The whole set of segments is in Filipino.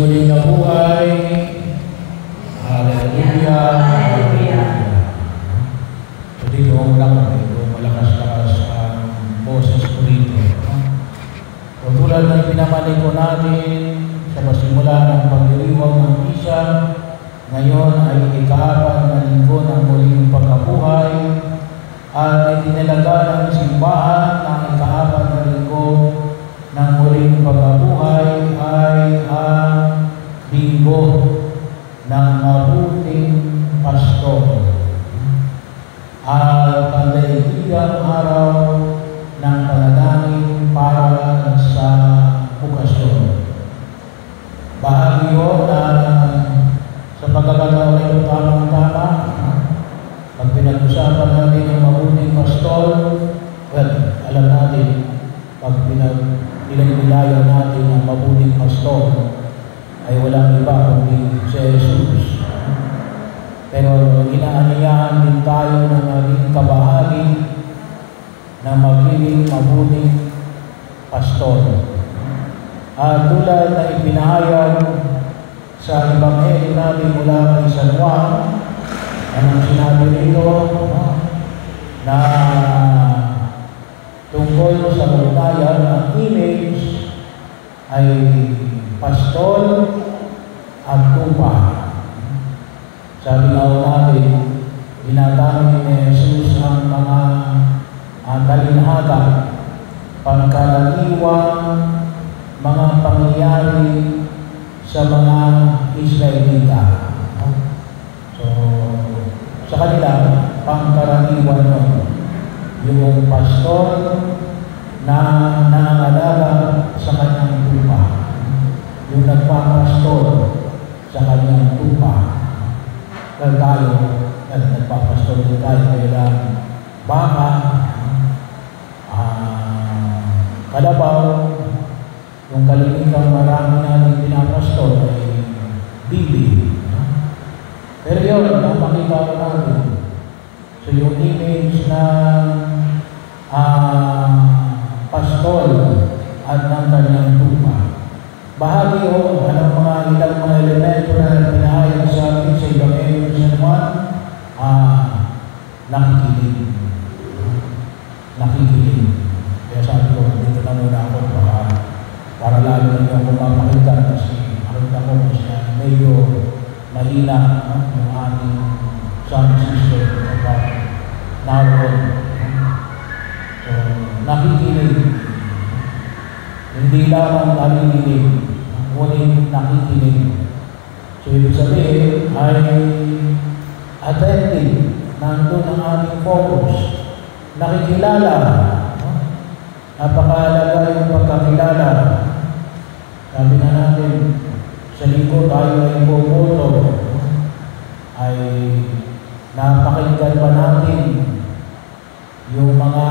muling nabuhay. Hallelujah. Hallelujah. So dito lang, medyo malakas-lakas ang boses ko dito. So tulad ng pinamali ko natin sa pasimula ng pagdiriwang ng isa, ngayon ay ika-4 na linggo ng muling pagkabuhay at itinalaga ng simbahan ng ika-4 na linggo ng muling pagkabuhay ay ang linggo ng mabuting pastor at pandaigdigang araw ng panalangin para sa bukasyon. Bahagi yun na sa pagkakataon na ito tamang-tama, pag pinag-usapan natin ang mabuting pastor, well, alam natin, pag pinag-nilayan natin ang mabuting pastor, ay walang iba kundi si Jesus. Pero inaaniyahan din tayo na maging kabahagi na magiging mabuting pastor. At tulad na ipinahayag sa Ebanghelyo natin mula kay San Juan, anong sinabi nito na tungkol sa ugnayan ng image ay pastor at tupa. Sabi nga natin, ginagamit ni Jesus ang mga talinhaga, pangkaraniwang mga pangyayari sa mga Israelita. So, sa kanila, pangkaraniwan yun. Yung pastor na nangangalaga sa kanyang tupa. Yung nagpapastor sa kanyang tupa. Dahil tayo, nagpapastor din tayo kailang baka, kalabaw, yung kalimitan marami natin pinapastor ay bibi. Pero yun, napakita ko natin. So yung image ng pastor at ng kanyang tupa. Bahagi o ilang mga elemento na pinahayag sa atin sa Ebanghelyo ni San Juan, nakikinig. Nakikinig. Kaya sabi ko, dito na muna ako para lalo ninyo akong mapakita kasi makita ko kasi medyo mahina yung ating sound system kapag naroon. So, nakikinig. Hindi lamang narinig, ngunit nakikinig. So, ibig sabihin ay attentive. Nandun ang ating focus. Nakikilala. Napakahalaga yung pagkakilala. Sabi na natin, sa linggo tayo ay bumoto, ay napakinggan pa natin yung mga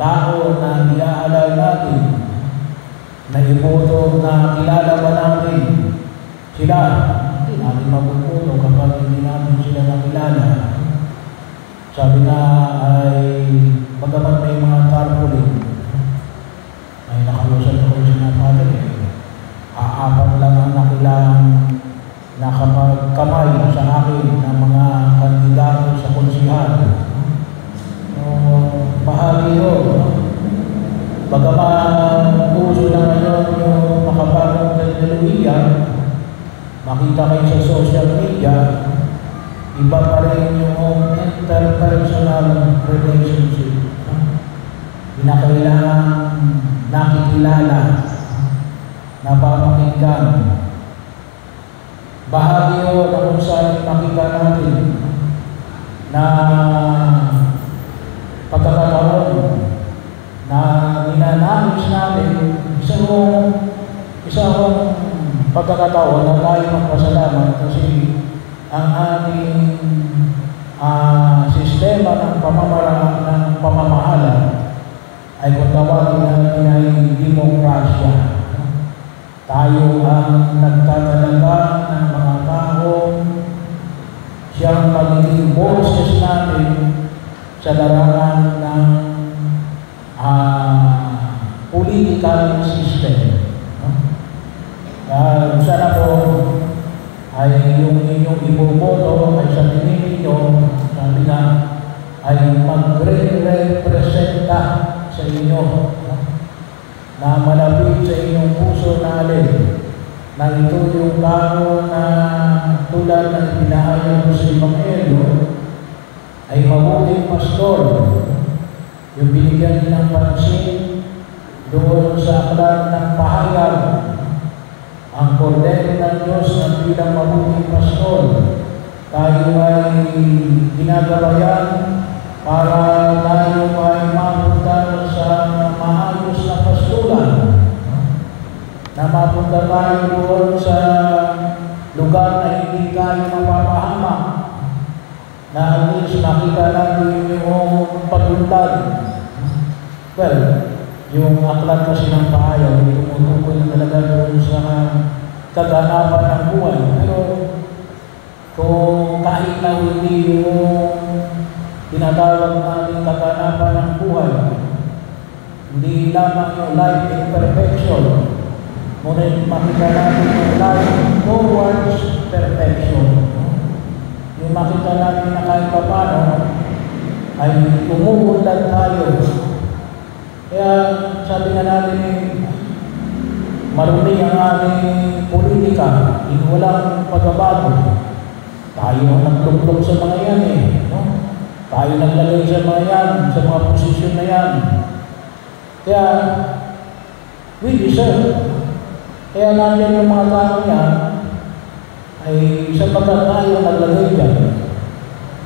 tao na iaalala natin, na iboto na kilala ba natin sila. Hindi natin mabubuto kapag hindi natin sila nakilala. Sabi na ay bagamat may mga tarpaulin, ay nakalusan ko yung sinasabi aapat lang ang nakilang nakapagkamay sa akin ng mga kandidato sa konsihan. So, bahagi yun. Bagaman uso na ngayon yung makabagong teknolohiya, makita kayo sa social media, iba pa rin yung interpersonal relationship. Pinakailangan nakikilala, napapakinggan. Bahagi yun na kung saan makita natin na pagkakataon na ninanais natin isang pagkakataon na tayo magpasalamat kasi ang ating sistema ng pamamahala ay kung tawagin natin ay demokrasya. Tayo ang nagtatalaga ng mga tao, siyang magiging boses natin sa larangan ng political system. sana po ay yung inyong iboboto ay sa tingin ninyo, sabi nga, ay magre-representa sa inyo, na malapit sa inyong puso na alin, na ito yung tao na tulad ng pinahayag mo sa Ebanghelyo ay mabuting pastor, yung binigyan nilang pansin doon sa aklat ng pahayag, ang kordero ng Diyos na bilang mabuting pastor, tayo ay ginagabayan para tayo ay mapunta sa maayos na pastulan, na mapunta tayo doon sa lugar na hindi tayo mapapahamak, na at least makita natin yung paglundag. Well, yung aklat kasi ng pahayag, tumutukoy na talaga doon sa kaganapan ng buhay. Pero kung kahit na hindi yung tinatawag natin kaganapan ng buhay, hindi lamang yung life imperfection, ngunit makita natin yung life towards perfection. Yung makita natin na kahit pa paano ay umuunlad tayo. Kaya sabi nga natin, marumi ang ating politika, walang pagbabago. Tayo ang nagtuklog sa mga yan no? Tayo naglagay sa mga yan, sa mga posisyon na yan. Kaya, we deserve. Kaya nandiyan yung mga tao yan, ay sapagkat tayo naglagay yan.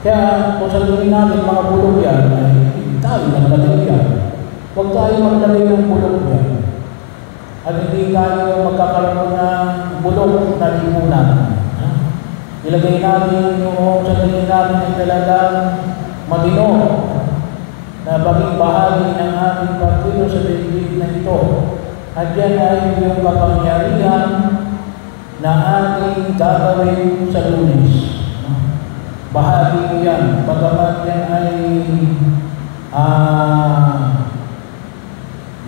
Kaya kung sabihin natin mga bulog yan, ay tayo naglagay yan. Huwag tayo maglagay ng bulog yan. At hindi tayo magkakaroon ng bulog na lipunan. Ilagay natin yung sabihin natin ay talagang matino na baging bahagi ng ating partido sa daigdig na ito. At yan ay yung kapangyarihan na ating gagawin sa Lunes. Bahagi ko yan. Bagamat yan ay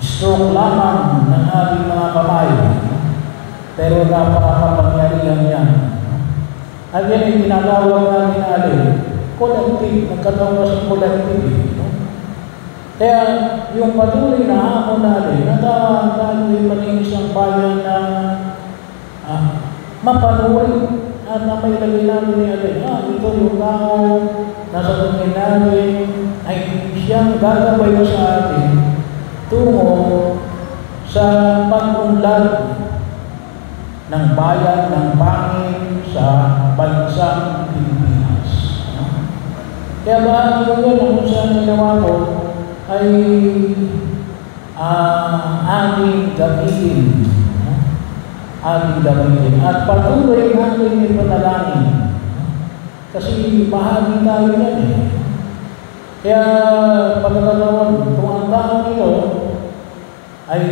stroke lamang ng ating mga kamay. Pero napakakapangyarihan yan. At yan ay tinatawag natin alin, collective, nagkatawag sa collective. Kaya yung patuloy na hamon natin, tayo yung malinis ang bayan na mapanuri at na may lagay natin ni alin, ito yung tao nasa tingin natin ay siyang gagabay sa atin tungo sa pag-unlad ng bayan ng pangin sa bansang Pilipinas. Kaya bahagi ko yun kung saan ginawa ko ay ating gamitin. Ating gamitin. At patuloy natin ipanalangin. Kasi bahagi tayo yan Kaya pagkakataon, kung ang taong ito ay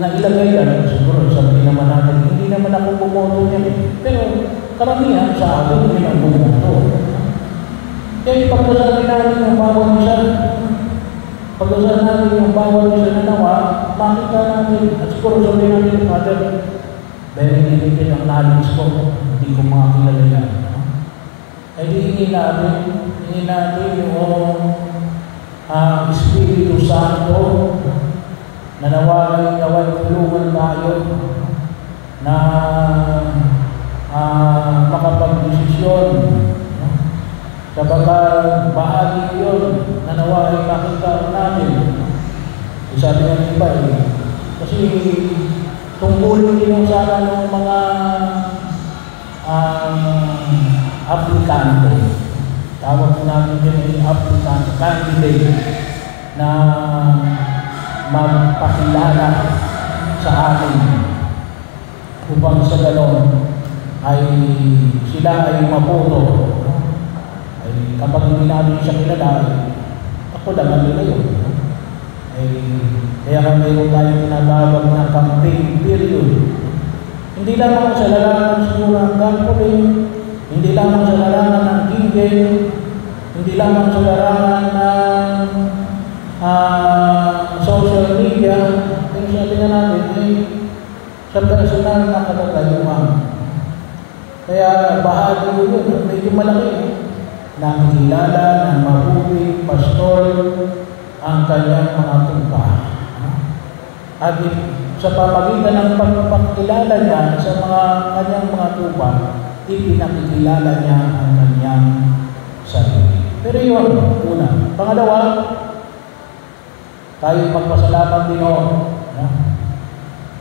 nailagay yan, siguro sabihin naman natin, hindi naman ako bumoto niyan Pero karamihan sa atin, hindi naman bumoto. Kaya pagkasabi natin yung bawat isa, pagkasabi natin yung bawat isa na nawa, makita natin, at siguro sabihin natin, Father, very limited ang knowledge ko, hindi ko mga kilala yan. Ay hingin natin yung Espiritu Santo na naway tulungan tayo na makapag-desisyon sapagkat bahagi yun na naway makita natin. Sabi ng iba kasi tungkulin din sana ng mga aplikante. Tawag po natin din ay aplikante, candidate na magpakilala sa atin upang sa ganon ay sila ay maboto. Ay kapag hindi natin siya kilala, ako naman nila yun. Ay kaya mayroon tayong tinatawag na campaign period. Hindi lamang sa larangan siguro ng campaign, hindi lamang sa larangan ng gigil, hindi lamang sa larangan ng social media, pero sabi na natin, sa personal na katatayuan. Kaya bahagi ko yun, medyo malaki. Nakikilala ng mabuting pastor ang kanyang mga tupa. At sa pamagitan ng pagpapakilala niya sa mga kanyang mga tupa, ipinakikilala niya ang kanyang sarili. Pero yun, una. Pangalawa, tayo magpasalamat din o.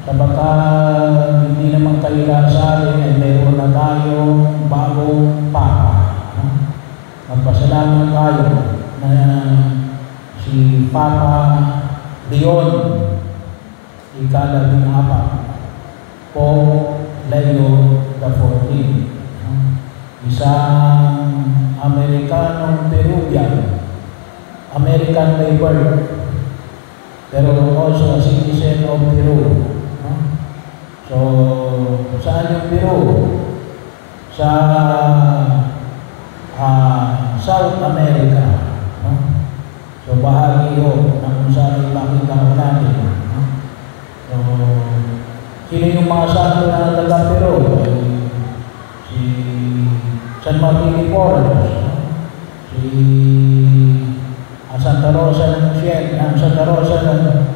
Sapagkat hindi naman kayo sa atin ay mayroon na tayong bagong papa. Magpasalamat tayo na si Papa Leon ika-14 po Leo XIV, isang Amerikanong Peruvian, American by birth, pero also a citizen of Peru. So, saan yung Peru? Sa South America. So, bahagi yun na kung saan ipakita ko natin. So, sino yung mga santo na taga-Peru? Si San Martin de Porres, si Santa Rosa ng Santa Rosa ng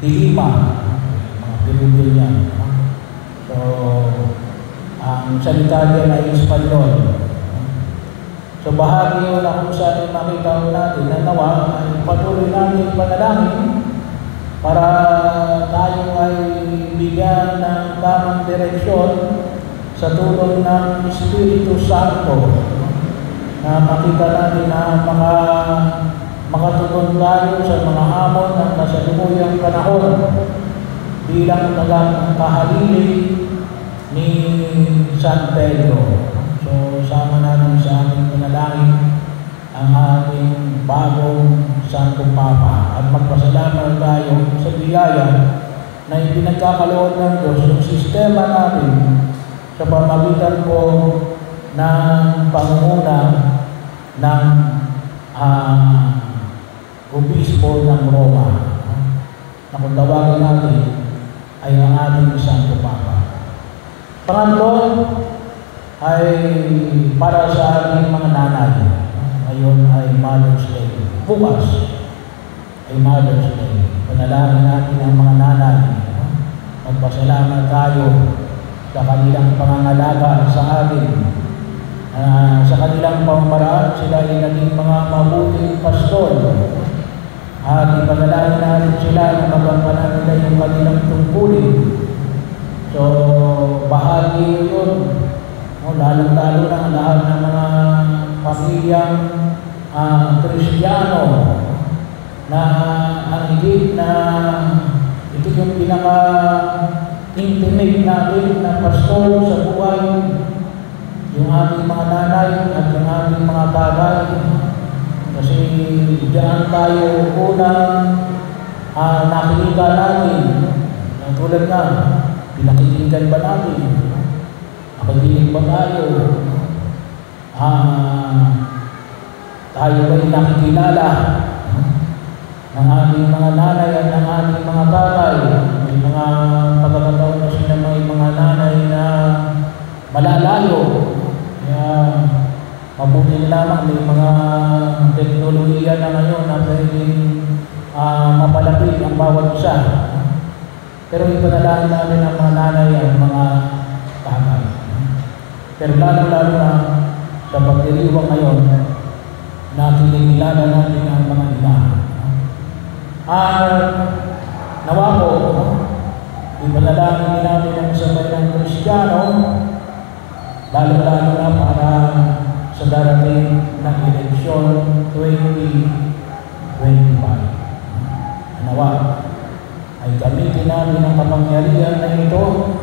Lima, mga Peruvian yan. So, ang salita niya ay Espanyol. So, bahagi yun na kung saan makita ko natin na nawa ay patuloy natin panalangin para tayo ay bigyan ng tamang direksyon sa tulong ng Espiritu Santo na makita natin na makatugon tayo sa mga hamon ng kasalukuyang panahon bilang tagang kahalili ni San Pedro. So, sama natin sa ating panalangin ang ating bagong Santo Papa at magpasalamat tayo sa biyaya na ipinagkakaloon ng Diyos yung sistema natin sa pamagitan po ng pangunguna ng obispo ng Roma na kung tawagin natin ay ang ating Santo Papa. Pangatlo ay para sa ating mga nanay. Ngayon ay Mother's Day. Bukas ay Mother's Day. Panalangin natin ang mga nanay. Magpasalamat tayo sa kanilang pangangalaga sa atin. Sa kanilang pamamaraan, sila ay naging mga mabuting pastor. At ipanalangin natin sila na magampanan nila yung kanilang tungkulin. So, bahagi yun. Lalo-lalo na lahat ng mga pamilyang Kristiyano na ang higit na ito yung pinaka-intimate natin na pastor sa buhay, yung ating mga nanay at yung ating mga tatay. Kasi diyan tayo unang nakikita natin ang tulad na pinakikinggan ba natin? Pag-ibig ba tayo? Tayo ba'y nakikilala ng ating mga nanay at ng ating mga tatay? May mga pagkakataon kasi na may mga nanay na malalayo. Kaya mabuti lamang may mga teknolohiya na ngayon na pwedeng mapalapit ang bawat isa. Pero ipanalangin namin ang mga nanay at mga tatay. Pero lalo-lalo na sa pagdiriwang ngayon na kinikilala natin ang mga ina. Nawa po, ipanalangin natin ang sabay ng Kristiyano, lalo-lalo na para sa darating na eleksyon 2025. Nawa, ay gamitin namin ang kapangyarihan na ito